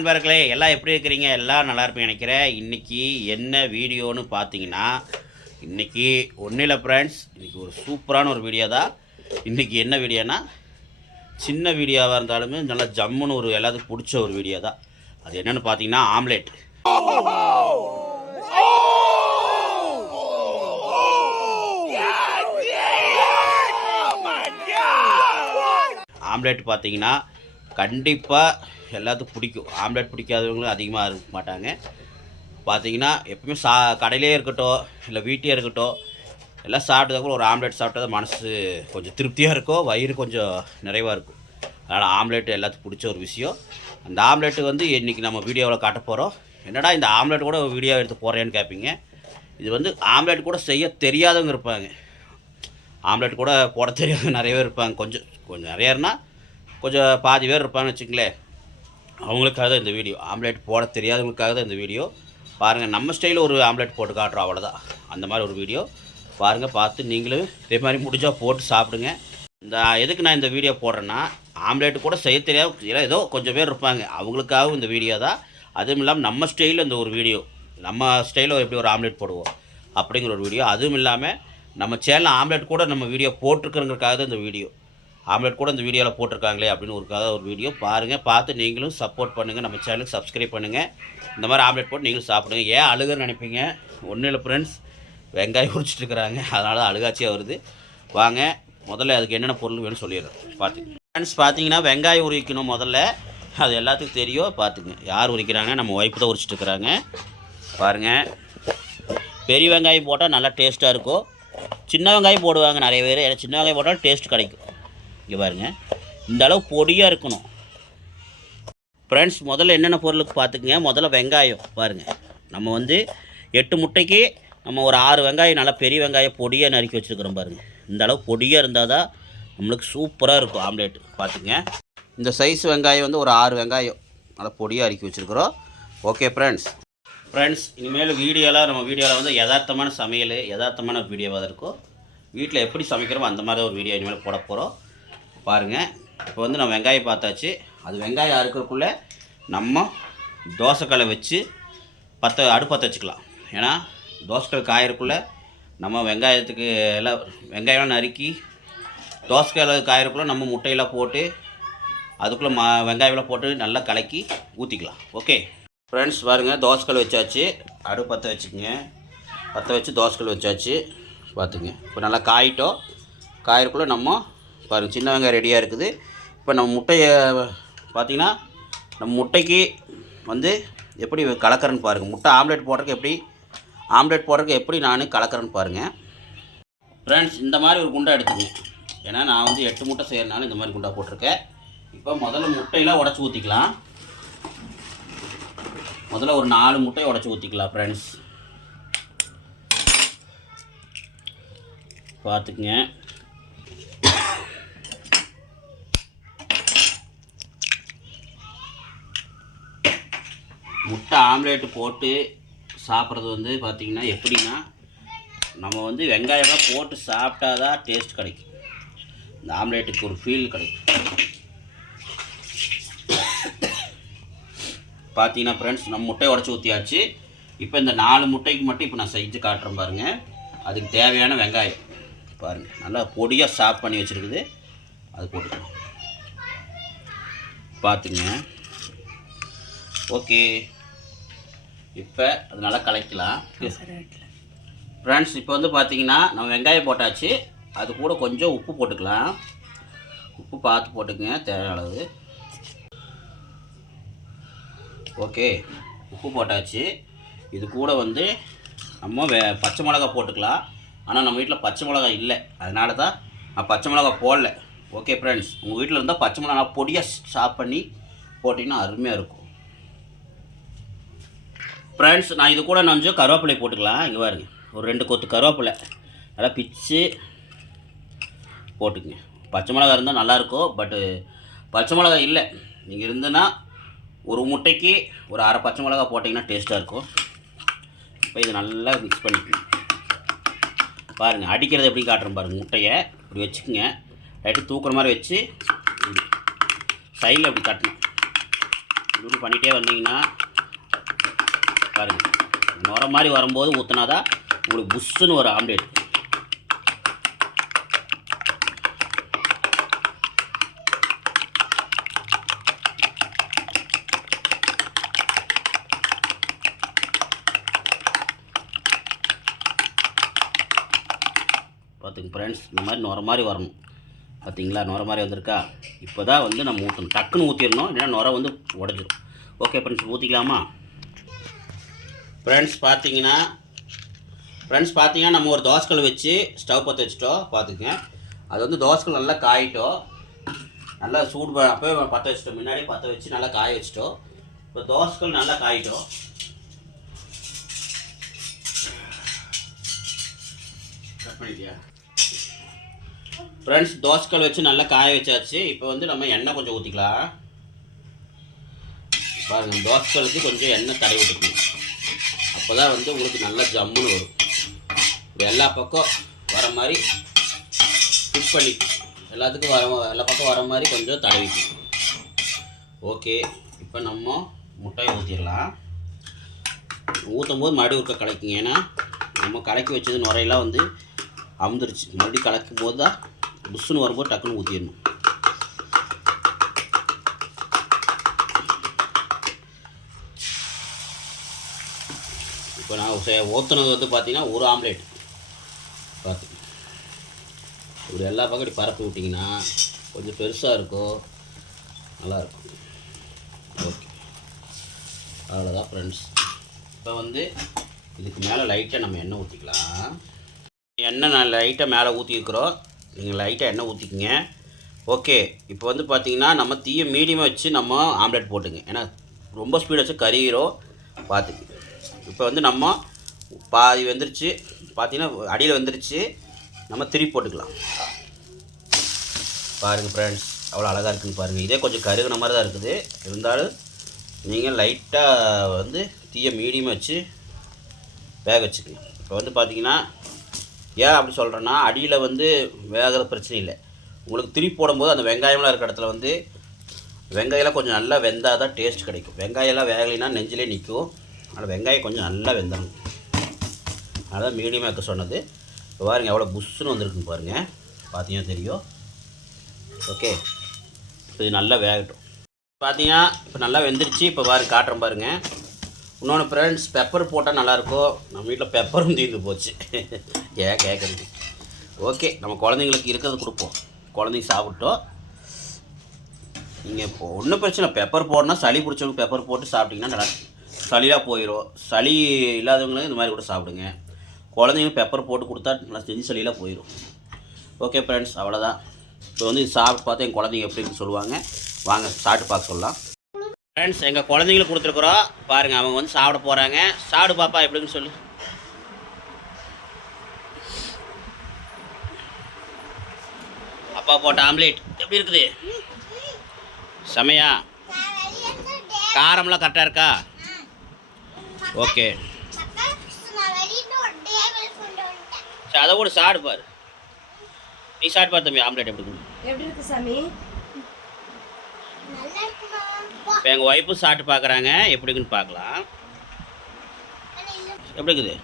வணக்கம் நண்பர்களே எல்லாம் எப்படி இருக்கிறீங்க? எல்லாம் நல்லா இருப்பீங்க நினைக்கிறேன். இன்றைக்கி என்ன வீடியோன்னு பார்த்தீங்கன்னா இன்றைக்கி ஒன்றும் இல்லை ஃப்ரெண்ட்ஸ் இன்றைக்கி ஒரு சூப்பரான ஒரு வீடியோ தான். இன்றைக்கி என்ன வீடியோனா சின்ன வீடியோவாக இருந்தாலுமே நல்லா ஜம்முன்னு ஒரு எல்லாத்துக்கும் பிடிச்ச ஒரு வீடியோ தான். அது என்னென்னு பார்த்தீங்கன்னா ஆம்லேட். ஆம்லேட் பார்த்தீங்கன்னா கண்டிப்பாக எல்லாத்துக்கும் பிடிக்கும். ஆம்லேட் பிடிக்காதவங்களும் அதிகமாக இருக்க மாட்டாங்க. பார்த்தீங்கன்னா எப்பவுமே சா கடையிலே இருக்கட்டும் இல்லை வீட்டிலே இருக்கட்டும் எல்லாம் சாப்பிட்டதுக்கப்புறம் ஒரு ஆம்லேட் சாப்பிட்டா மனசு கொஞ்சம் திருப்தியாக இருக்கும் வயிறு கொஞ்சம் நிறைவாக இருக்கும். அதனால் ஆம்லேட் எல்லாத்துக்கும் பிடிச்ச ஒரு விஷயம். அந்த ஆம்லேட்டு வந்து இன்றைக்கி நம்ம வீடியோவில் காட்ட போகிறோம் என்னடா இந்த ஆம்லேட் கூட வீடியோ எடுத்து போகிறேன்னு கேட்பீங்க இது வந்து ஆம்லேட் கூட செய்ய தெரியாதவங்க இருப்பாங்க. ஆம்லேட் கூட போட தெரியாதவங்க நிறைய பேர் இருப்பாங்க. கொஞ்சம் கொஞ்சம் நிறையனா கொஞ்சம் பாதி பேர் இருப்பாங்கன்னு வச்சுங்களேன் அவங்களுக்காக தான் இந்த வீடியோ. ஆம்லேட் போட தெரியாதவங்களுக்காக தான் இந்த வீடியோ. பாருங்கள் நம்ம ஸ்டைலில் ஒரு ஆம்லேட் போட்டு காட்டுறோம் அவ்வளோதான் அந்த மாதிரி ஒரு வீடியோ. பாருங்கள் பார்த்து நீங்களும் இதே மாதிரி முடிஞ்சால் போட்டு சாப்பிடுங்க. இந்த எதுக்கு நான் இந்த வீடியோ போடுறேன்னா ஆம்லேட் கூட செய்ய தெரியாது இல்லை ஏதோ கொஞ்சம் பேர் இருப்பாங்க. அவங்களுக்காகவும் இந்த வீடியோ தான். அதுவும் இல்லாமல் நம்ம ஸ்டைலில் இந்த ஒரு வீடியோ. நம்ம ஸ்டைலில் எப்படி ஒரு ஆம்லேட் போடுவோம் அப்படிங்கிற ஒரு வீடியோ. அதுவும் இல்லாமல் நம்ம சேனலில் ஆம்லேட் கூட நம்ம வீடியோ போட்டிருக்கிறதுக்காக தான் இந்த வீடியோ. ஆம்லெட் கூட இந்த வீடியோவில் போட்டிருக்காங்களே அப்படின்னு ஒருக்காக ஒரு வீடியோ. பாருங்கள் பார்த்து நீங்களும் சப்போர்ட் பண்ணுங்கள் நம்ம சேனலுக்கு சப்ஸ்கிரைப் பண்ணுங்கள் இந்த மாதிரி ஆம்லெட் போட்டு நீங்களும் சாப்பிடுங்க. ஏன் அழுகுன்னு நினைப்பீங்க? ஒன்றும் இல்லை ஃப்ரெண்ட்ஸ் வெங்காயம் உரிச்சிட்டு இருக்கிறாங்க. அதனால தான் அழுகாச்சியாக வருது. வாங்க முதல்ல அதுக்கு என்னென்ன பொருள் வேணும்னு சொல்லிடுறேன். பார்த்து. ஃப்ரெண்ட்ஸ் பார்த்தீங்கன்னா வெங்காயம் உரிக்கணும் முதல்ல. அது எல்லாத்துக்கும் தெரியும். பார்த்துங்க யார் உரிக்கிறாங்க? நம்ம ஒய்ஃப் தான் உரிச்சிட்டு இருக்கிறாங்க. பாருங்கள் பெரிய வெங்காயம் போட்டால் நல்லா டேஸ்ட்டாக இருக்கும். சின்ன வெங்காயம் போடுவாங்க நிறைய பேர். ஏன்னா சின்ன வெங்காயம் போட்டாலும் டேஸ்ட் கிடைக்கும். இங்கே பாருங்கள் இந்த அளவு பொடியாக இருக்கணும். ஃப்ரெண்ட்ஸ் முதல்ல என்னென்ன பொருளுக்கு பார்த்துக்குங்க முதல்ல வெங்காயம் பாருங்கள் நம்ம வந்து எட்டு முட்டைக்கு நம்ம ஒரு ஆறு வெங்காயம் நல்லா பெரிய வெங்காயம் பொடியாக நறுக்கி வச்சுருக்குறோம் பாருங்கள் இந்த அளவு பொடியாக இருந்தால் தான் நம்மளுக்கு சூப்பராக இருக்கும் ஆம்லேட். பார்த்துங்க இந்த சைஸ் வெங்காயம் வந்து ஒரு ஆறு வெங்காயம் நல்லா பொடியாக அறுக்கி வச்சுருக்குறோம். ஓகே ஃப்ரெண்ட்ஸ் ஃப்ரெண்ட்ஸ் இனிமேல் வீடியோலாம் நம்ம வீடியோவில் வந்து யதார்த்தமான சமையல் யதார்த்தமான வீடியோவாக இருக்கும். வீட்டில் எப்படி சமைக்கிறோமோ அந்த மாதிரி ஒரு வீடியோ இனிமேல் போட போகிறோம் பாருங்கள் இப்போ வந்து நம்ம வெங்காயம் பார்த்தாச்சு. அது வெங்காயம் அறுக்கிறதுக்குள்ளே நம்ம தோசைக்கல்லை வச்சு பற்ற அடுப்பற்ற வச்சுக்கலாம். ஏன்னா தோசைக்கல் காயறக்குள்ளே நம்ம வெங்காயத்துக்கு எல்லாம் வெங்காயம் நறுக்கி தோசைக்கல்லை காயறக்குள்ளே நம்ம முட்டையெல்லாம் போட்டு அதுக்குள்ளே ம வெங்காயம்லாம் போட்டு நல்லா கலக்கி ஊற்றிக்கலாம் ஓகே? ஃப்ரெண்ட்ஸ் பாருங்கள் தோசைக்கல் வச்சாச்சு. அடுப்பு பற்ற வச்சுக்கோங்க. பற்ற வச்சு தோசைக்கல் வச்சாச்சு. பார்த்துங்க இப்போ நல்லா காயிட்டோம். காயறக்குள்ளே நம்ம பாருங்கள் சின்ன வெங்காயம் ரெடியாக இருக்குது. இப்போ நம்ம முட்டையை பார்த்தீங்கன்னா நம்ம முட்டைக்கு வந்து எப்படி கலக்கிறேன்னு பாருங்கள் முட்டை ஆம்லேட் போடுறதுக்கு எப்படி ஆம்லேட் போடுறதுக்கு எப்படி நான் கலக்கிறேன்னு பாருங்கள் ஃப்ரெண்ட்ஸ் இந்த மாதிரி ஒரு குண்டா எடுத்துக்கங்க ஏன்னா நான் வந்து எட்டு முட்டை செய்யறதுனால இந்த மாதிரி குண்டா போட்டிருக்கேன். இப்போ முதல்ல முட்டையெல்லாம் உடச்சி ஊற்றிக்கலாம் முதல்ல ஒரு நாலு முட்டையை உடச்சி ஊற்றிக்கலாம் ஃப்ரெண்ட்ஸ் பார்த்துக்குங்க. முட்டை ஆம்லேட்டு போட்டு சாப்பிட்றது வந்து பார்த்திங்கன்னா எப்படின்னா நம்ம வந்து வெங்காயம்லாம் போட்டு சாப்பிட்டா தான் டேஸ்ட் கிடைக்கும். இந்த ஆம்லேட்டுக்கு ஒரு ஃபீல் கிடைக்கும். பார்த்தீங்கன்னா ஃப்ரெண்ட்ஸ் நம்ம முட்டையை உடச்சி ஊற்றியாச்சு இப்போ இந்த நாலு முட்டைக்கு மட்டும் இப்போ நான் செஞ்சு காட்டுறேன் பாருங்கள் அதுக்கு தேவையான வெங்காயம் பாருங்கள் நல்லா பொடியாக சாப் பண்ணி வச்சுருக்குது. அது போட்டுக்கலாம். பார்த்துங்க. ஓகே. இப்போ அது நல்லா கலக்கலாம் ஃப்ரெண்ட்ஸ் இப்போ வந்து பார்த்தீங்கன்னா நம்ம வெங்காயம் போட்டாச்சு. அது கூட கொஞ்சம் உப்பு போட்டுக்கலாம். உப்பு பார்த்து போட்டுக்கங்க தேவையான அளவு. ஓகே உப்பு போட்டாச்சு. இது கூட வந்து நம்ம வே பச்சை மிளகா போட்டுக்கலாம். ஆனால் நம்ம வீட்டில் பச்சை மிளகா இல்லை. அதனால தான் நான் பச்சை மிளகா போடல. ஓகே ஃப்ரெண்ட்ஸ் உங்கள் வீட்டில் இருந்தால் பச்சை மிளகா பொடியாக சாப் பண்ணி போட்டிங்கன்னா அருமையாக இருக்கும். ஃப்ரெண்ட்ஸ் நான் இது கூட நான் கருவேப்பிலை போட்டுக்கலாம். இங்கே பாருங்க. ஒரு ரெண்டு கொத்து கருவேப்பிலை. நல்லா பிச்சு போட்டுக்குங்க. பச்சை மிளகா இருந்தால் நல்லாயிருக்கும் பட்டு பச்சை மிளகா இல்லை. நீங்கள் இருந்ததுன்னா ஒரு முட்டைக்கு ஒரு அரை பச்சை மிளகா போட்டிங்கன்னா டேஸ்ட்டாக இருக்கும். இப்போ இது நல்லா மிக்ஸ் பண்ணிக்கணும். பாருங்கள் அடிக்கிறது எப்படி காட்டுறேன் பாருங்கள் முட்டையை இப்படி வச்சுக்கோங்க. லைட்டு தூக்குற மாதிரி வச்சு சைடில் அப்படி தட்டணும் இப்படி பண்ணிகிட்டே வந்தீங்கன்னா பாருங்கள் நுர மாதிரி வரும்போது ஊற்றினா தான் உங்களுக்கு புஷ்ஷுன்னு ஒரு ஆம்லேட் பார்த்துங்க ஃப்ரெண்ட்ஸ் இந்த மாதிரி நுர மாதிரி வரணும். பார்த்தீங்களா நுர மாதிரி வந்திருக்கா? இப்போ தான் வந்து நம்ம ஊற்றணும் டக்குன்னு ஊற்றிடணும் இல்லைன்னா நுர வந்து உடஞ்சிரும். ஓகே ஃப்ரெண்ட்ஸ் ஊற்றிக்கலாமா ஃப்ரெண்ட்ஸ் பார்த்தீங்கன்னா ஃப்ரெண்ட்ஸ் பார்த்தீங்கன்னா நம்ம ஒரு தோசைக்கல் வச்சு ஸ்டவ் பற்ற வச்சுட்டோம். பார்த்துக்குங்க அது வந்து தோசைக்கல் நல்லா காயிட்டோம். நல்லா சூடு ப- பற்ற வச்சிட்டோம். முன்னாடியே பற்ற வச்சு நல்லா காய வச்சிட்டோம். இப்போ தோசைக்கல் நல்லா காயிட்டோம். கட் பண்ணிட்டியா? ஃப்ரெண்ட்ஸ் தோசைக்கல் வச்சு நல்லா காய வச்சாச்சு. இப்போ வந்து நம்ம எண்ணெய் கொஞ்சம் ஊற்றிக்கலாம் பாருங்கள் தோசைக்கலுக்கு கொஞ்சம் எண்ணெய் தடவி விட்டுக்கணும். அப்போ தான் வந்து உங்களுக்கு நல்லா ஜம்முன்னு வரும். எல்லா பக்கம் வர மாதிரி ஃபிட் பண்ணி எல்லாத்துக்கும் வர எல்லா பக்கம் வர மாதிரி கொஞ்சம் தடவிக்கும் ஓகே இப்போ நம்ம முட்டையை ஊற்றிடலாம் ஊற்றும் போது மறுபடியும் ஒருக்க கலக்குங்க. ஏன்னா நம்ம கலக்கி வச்சது நுரையெல்லாம் வந்து அமுந்துருச்சு. மறுபடியும் கலக்கும் போது தான் புஷ்ஷுன்னு வரும்போது டக்குன்னு ஊற்றிடணும் ஊற்றுனது வந்து பார்த்திங்கன்னா ஒரு ஆம்லேட். பார்த்து இப்படி எல்லா பக்கம் இப்படி பரப்பி விட்டிங்கன்னா கொஞ்சம் பெருசாக இருக்கும். நல்லாயிருக்கும் ஓகே. அவ்வளோதான் ஃப்ரெண்ட்ஸ் இப்போ வந்து இதுக்கு மேலே லைட்டாக நம்ம எண்ணெய் ஊற்றிக்கலாம் எண்ணெய் நான் லைட்டாக மேலே ஊற்றிருக்கிறோம் நீங்கள் லைட்டாக எண்ணெய் ஊற்றிக்கிங்க ஓகே. இப்போ வந்து பார்த்திங்கன்னா நம்ம தீயை மீடியமாக வச்சு நம்ம ஆம்லெட் போட்டுங்க. ஏன்னா ரொம்ப ஸ்பீடாக வச்சு கறிகிறோம் பார்த்துக்கு இப்போ வந்து நம்ம பாதி வெந்துருச்சு. பார்த்தீங்கன்னா அடியில் வெந்துருச்சு. நம்ம திருப்பி போட்டுக்கலாம். பாருங்கள் ஃப்ரெண்ட்ஸ் அவ்வளோ அழகாக இருக்குன்னு பாருங்கள் இதே கொஞ்சம் கருகின மாதிரி தான் இருக்குது. இருந்தாலும் நீங்கள் லைட்டாக வந்து தீயை மீடியமாக வச்சு வேக வச்சுக்கணும். இப்போ வந்து பார்த்தீங்கன்னா ஏன் அப்படி சொல்கிறேன்னா அடியில் வந்து வேகிற பிரச்சனை இல்லை. உங்களுக்கு திருப்பி போடும்போது அந்த வெங்காயம்லாம் இருக்கிற இடத்துல வந்து வெங்காயம்லாம் கொஞ்சம் நல்லா வெந்தால் தான் டேஸ்ட் கிடைக்கும். வெங்காயம்லாம் வேகலைன்னா நெஞ்சிலே நிற்கும் ஆனால் வெங்காயம் கொஞ்சம் நல்லா வெந்தணும் அதான் மீடியமாக இருக்க சொன்னது. இப்போ பாருங்கள் எவ்வளோ புஷ்ஷுன்னு வந்திருக்குன்னு பாருங்கள் பார்த்தீங்கன்னா தெரியும். ஓகே இப்போ இது நல்லா வேகட்டும். பார்த்தீங்கன்னா இப்போ நல்லா வெந்துருச்சு. இப்போ பாருங்க காட்டுறேன் பாருங்கள் இன்னொன்று ஃப்ரெண்ட்ஸ் பெப்பர் போட்டால் நல்லாயிருக்கும் நம்ம வீட்டில் பெப்பரும் தீர்ந்து போச்சு. ஏன் கேட்குறது ஓகே நம்ம குழந்தைங்களுக்கு இருக்கிறது கொடுப்போம். குழந்தைங்க சாப்பிட்டோம். நீங்கள் இப்போ ஒன்றும் பிரச்சனை பெப்பர் போடனா சளி பிடிச்சவங்க பெப்பர் போட்டு சாப்பிட்டிங்கன்னா நல்லா சளியாக போயிடும் சளி இல்லாதவங்களும் இந்த மாதிரி கூட சாப்பிடுங்க. குழந்தைங்க பெப்பர் போட்டு கொடுத்தா நல்லா செஞ்சு சளியெல்லாம் போயிடும் ஓகே ஃப்ரெண்ட்ஸ் அவ்வளோதான் இப்போ வந்து இது சாப்பிட்டு பார்த்து என் குழந்தைங்க எப்படின்னு சொல்லுவாங்க. வாங்க சாப்பிட்டு பார்க்க சொல்லலாம். ஃப்ரெண்ட்ஸ் எங்கள் குழந்தைங்களுக்கு கொடுத்துருக்குறோம். பாருங்கள் அவங்க வந்து சாப்பிட போகிறாங்க சாப்பிடு பாப்பா எப்படின்னு சொல்லு. அப்பா போட்ட ஆம்லேட் எப்படி இருக்குது? செமையா காரம்லாம் கரெக்டாக இருக்கா? ஓகே சரி அதை கூட சாப்பிடு பாரு. நீ சாப்பிட்டு பாரு தம்பி ஆம்லேட் எப்படி இருக்குது எப்படி இருக்கு சாமி? இப்போ எங்கள் ஒய்ஃபும் சாப்பிட்டு பார்க்குறாங்க. எப்படிக்குன்னு பார்க்கலாம். எப்படி இருக்குது?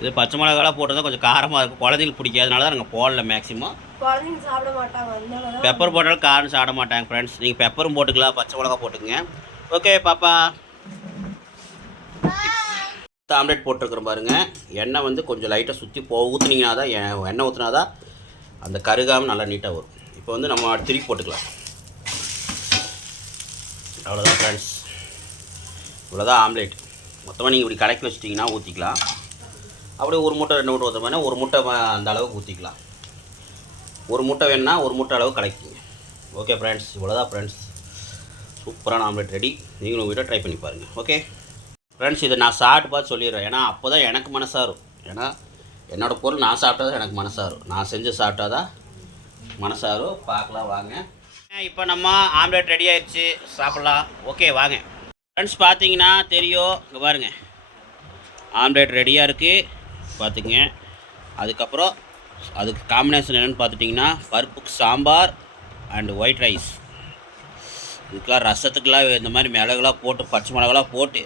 இது பச்சை மிளகாலாம் போட்டது கொஞ்சம் காரமாக இருக்கும். குழந்தைங்களுக்கு பிடிக்காதனால தான் நாங்கள் போடல மேக்ஸிமம் குழந்தைங்க சாப்பிட மாட்டாங்க. அதனால தான் பெப்பர் போட்டாலும் காரம் சாப்பிட மாட்டாங்க ஃப்ரெண்ட்ஸ் நீங்கள் பெப்பரும் போட்டுக்கலாம் பச்சை மிளகா போட்டுக்கங்க. ஓகே பாப்பா. ஆம்லேட் போட்டிருக்கிறோம் பாருங்க. எண்ணெய் வந்து கொஞ்சம் லைட்டாக சுற்றி போ ஊற்றுனீங்கன்னா தான் எண்ணெய் ஊற்றினா தான் அந்த கருகாமல் நல்லா நீட்டாக வரும். இப்போ வந்து நம்ம திருப்பி போட்டுக்கலாம். அவ்வளோதான் ஃப்ரெண்ட்ஸ் இவ்வளோதான் ஆம்லேட். மொத்தமாக நீங்கள் இப்படி கலக்கி வச்சிட்டிங்கன்னா ஊற்றிக்கலாம் அப்படியே ஒரு முட்டை ரெண்டு முட்டை ஊற்ற மாதிரி ஒரு முட்டை அந்த அளவுக்கு ஊற்றிக்கலாம் ஒரு முட்டை வேணுன்னா ஒரு முட்டை அளவு கலக்கிங்க. ஓகே ஃப்ரெண்ட்ஸ் இவ்வளோதான் ஃப்ரெண்ட்ஸ் சூப்பரான ஆம்லேட் ரெடி நீங்களும் உங்கள் வீட்டை ட்ரை பண்ணி பாருங்கள் ஓகே ஃப்ரெண்ட்ஸ் இதை நான் சாப்பிட்டு பார்த்து சொல்லிடுறேன். ஏன்னா அப்போ தான் எனக்கு மனசாக இருக்கும் ஏன்னா என்னோடய பொருள் நான் சாப்பிட்டா தான் எனக்கு மனசாக இருக்கும் நான் செஞ்சு சாப்பிட்டா தான் மனசாக பார்க்கலாம் வாங்க. இப்போ நம்ம ஆம்லேட் ரெடி ஆயிடுச்சு சாப்பிட்லாம். ஓகே வாங்க. ஃப்ரெண்ட்ஸ் பார்த்தீங்கன்னா தெரியும். இங்கே பாருங்கள் ஆம்லெட் ரெடியாக இருக்குது பார்த்துங்க அதுக்கப்புறம் அதுக்கு காம்பினேஷன் என்னென்னு பார்த்துட்டிங்கன்னா பருப்புக்கு சாம்பார் அண்ட் ஒயிட் ரைஸ் இதுக்கெலாம் ரசத்துக்கெலாம் இந்த மாதிரி மிளகுலாம் போட்டு பச்சை மிளகுலாம் போட்டு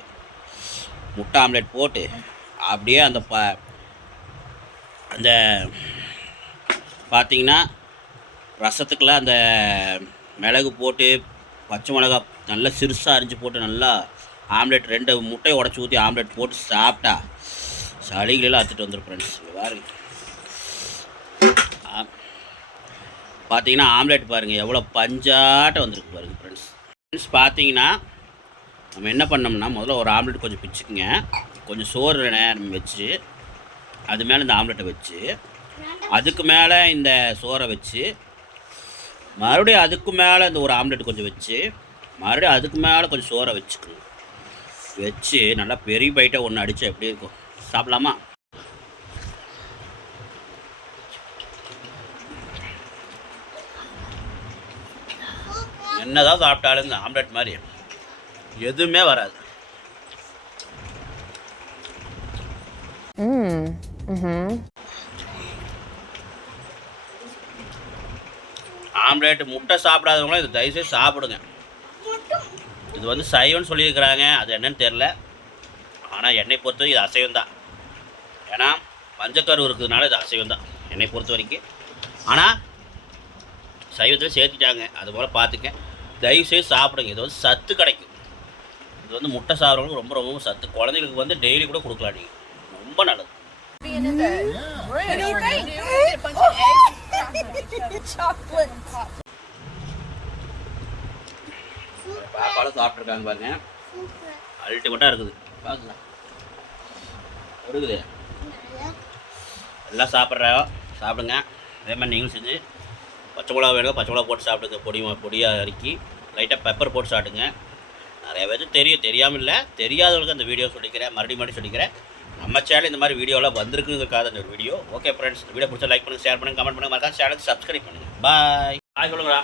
முட்டை ஆம்லெட் போட்டு அப்படியே அந்த ப அந்த பார்த்தீங்கன்னா ரசத்துக்கெல்லாம் அந்த மிளகு போட்டு பச்சை மிளகா நல்லா சிறுசாக அரிஞ்சு போட்டு நல்லா ஆம்லெட் ரெண்டு முட்டையை உடச்சி ஊற்றி ஆம்லெட் போட்டு சாப்பிட்டா சளிகளெல்லாம் அறுத்துட்டு வந்துடும் ஃப்ரெண்ட்ஸ் பாருங்க. பார்த்தீங்கன்னா ஆம்லெட் பாருங்கள் எவ்வளோ பஞ்சாட்டம் வந்திருக்கு பாருங்கள் ஃப்ரெண்ட்ஸ் ஃப்ரெண்ட்ஸ் பார்த்தீங்கன்னா நம்ம என்ன பண்ணோம்னா முதல்ல ஒரு ஆம்லெட் கொஞ்சம் பிச்சுக்குங்க. கொஞ்சம் சோறு நேரம் வச்சு அது மேலே இந்த ஆம்லெட்டை வச்சு அதுக்கு மேலே இந்த சோறை வச்சு மறுபடியும் அதுக்கு மேலே இந்த ஒரு ஆம்லெட் கொஞ்சம் வச்சு மறுபடியும் அதுக்கு மேலே கொஞ்சம் சோறை வச்சுக்கணும். வச்சு நல்லா பெரிய பைட்டாக ஒன்று அடித்தா எப்படி இருக்கும்? சாப்பிட்லாமா? என்னதான் சாப்பிட்டாலும் இந்த ஆம்லெட் மாதிரி. எதுவுமே வராது. ஆம்லேட் முட்டை சாப்பிடாதவங்களும் இது தயவுசெய்து சாப்பிடுங்க. இது வந்து சைவம்னு சொல்லியிருக்கிறாங்க. அது என்னன்னு தெரில ஆனால் என்னை பொறுத்த வரைக்கும் இது அசைவம் தான் ஏன்னா மஞ்சக்கரு இருக்கிறதுனால இது அசைவம் தான் என்னை பொறுத்த வரைக்கும் ஆனால் சைவத்தில் சேர்த்துட்டாங்க. அது போல் பார்த்துக்க தயவுசெய்து சாப்பிடுங்க. இது வந்து சத்து கிடைக்கும். இது வந்து முட்டை சாப்பிட்றவங்களுக்கு ரொம்ப ரொம்ப சத்து. குழந்தைங்களுக்கு வந்து டெய்லி கூட கொடுக்கலாம் நீங்கள் ரொம்ப நல்லது. What பாப்பாலும் சாப்பிட்ருக்காங்க பாருங்க. அல்டிமேட்டாக இருக்குது. பார்க்கலாம். இருக்குது எல்லாம் சாப்பிட்றா? சாப்பிடுங்க. அதே மாதிரி நீங்களும் செஞ்சு. பச்சை மிளகா வேணும் பச்சை மிளகா போட்டு சாப்பிடுங்க. பொடி பொடியாக அரிக்கி. லைட்டாக பெப்பர் போட்டு சாப்பிடுங்க. நிறைய பேருக்கு தெரியும் தெரியாமல் இல்லை தெரியாதவங்களுக்கு அந்த வீடியோ சொல்லிக்கிறேன் மறுபடியும் மறுபடியும் சொல்லிக்கிறேன். நம்ம சேனல் இந்த மாதிரி வீடியோலாம் வந்திருக்குங்கிறக்காக இந்த வீடியோ ஓகே ஃப்ரெண்ட்ஸ் இந்த வீடியோ பிடிச்சா லைக் பண்ணுங்கள் ஷேர் பண்ணுங்கள் கமெண்ட் பண்ணுங்கள் மறக்காம சேனலுக்கு சப்ஸ்கிரைப் பண்ணுங்கள் பாய் பாய் சொல்லுங்களா.